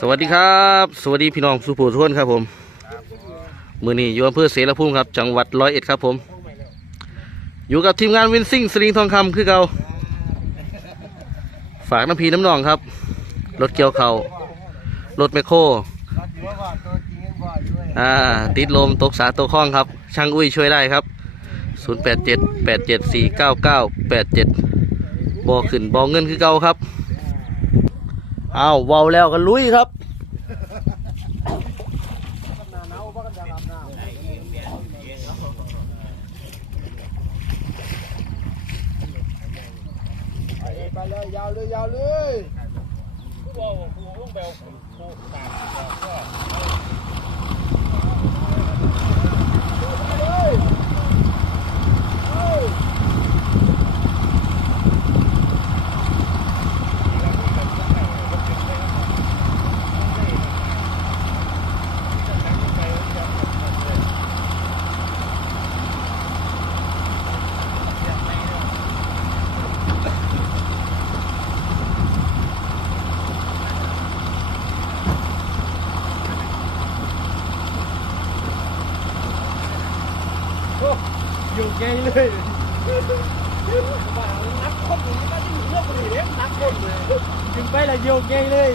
สวัสดีครับ สวัสดีพี่น้องสุภูทุกคนครับผมมือนี้อยู่อำเภอเสรภูมิครับ จังหวัดร้อยเอ็ดครับผม อยู่กับทีมงานวินซิ่งสลิงทองคำคือเก่าฝากน้ำพีน้ำนองครับ รถเกี่ยวเขารถแมคโครอ่าติดลมตกสาตัวข้องครับ ช่างอุ้ยช่วยได้ครับ 087 874 9987บอขึ้นบอเงินคือเก่าครับ อ้าวเวาแล้วกันลุยครับไปเลยยาวเลยยาวเลยอ ยู่ไงเลยนักคนนี้ก็ที่เลือกคนนี้นักคนเลยถึงไปละโยกไงเลย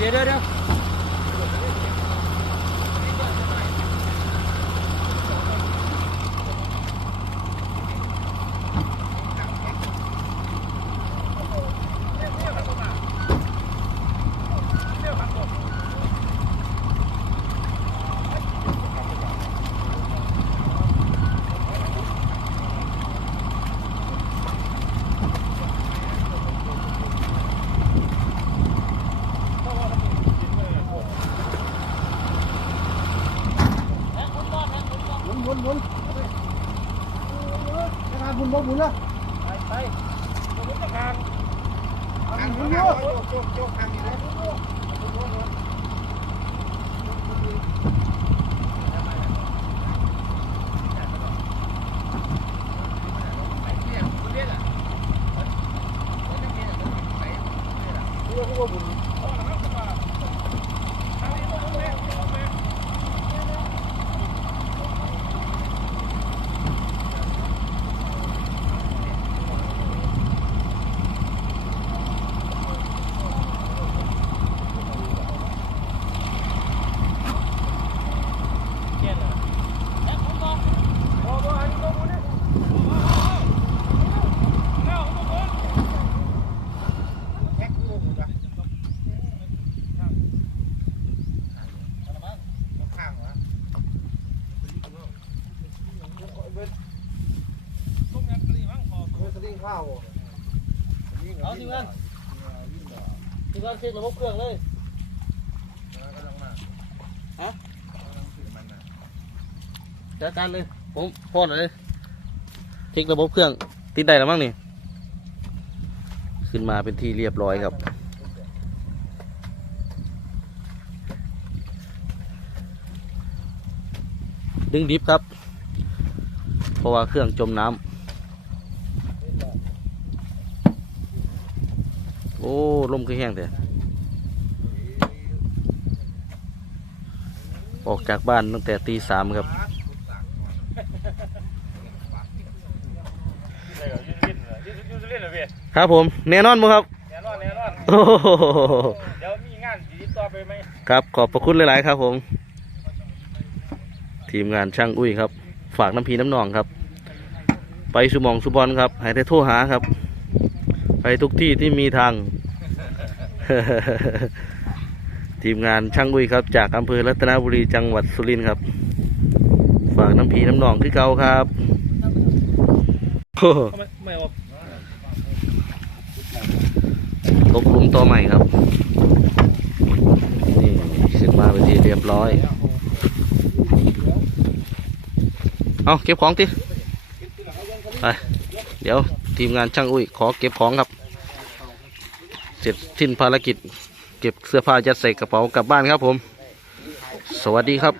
เดี๋ยวเดี๋ยวเดี๋ยว หมุนหมุนหมุนทางานหมุนบ่หมุนละไปไปหมุนทางทางหมุนเยอะโจกโจกทางนี้เลยสลิง ข้าวเอาทีมงานทีมงานเช็คระบบเครื่องเลยฮะจัดการเลย ผมพอดเลยเช็คระบบเครื่อง ติดได้แล้วมั้งนี่ขึ้นมาเป็นที่เรียบร้อยครับ ดึงดิฟครับ เพราะว่าเครื่องจมน้ำ โอ้ลมคือแห้งแต่ออกจากบ้านตั้งแต่ตีสามครับครับผมแน่นอนมั้ครับแน่นอนแน่นอนโอ้โหเดี๋ยวมีงานติดต่อไปไหมครับขอบพระคุณหลาย ๆ ครับผม ทีมงานช่างอุ้ยครับ ฝากน้ำพีน้ำนองครับ ไปสุหมองสุบอลครับ ให้ได้โทรหาครับ ไปทุกที่ที่มีทาง ทีมงานช่างอุ้ยครับ จากอำเภอรัตนบุรีจังหวัดสุรินทร์ครับ ฝากน้ำพีน้ำหนองคือเก่าครับโอ้โหไม่ไม่เอาตกลุมตัวใหม่ครับ นี่ขึ้นมาเป็นที่เรียบร้อย เอาเก็บของติไปเดี๋ยว ทีมงานช่างอุ้ยขอเก็บของครับ เสร็จสิ้นภารกิจ เก็บเสื้อผ้ายัดใส่กระเป๋ากลับบ้านครับผม สวัสดีครับ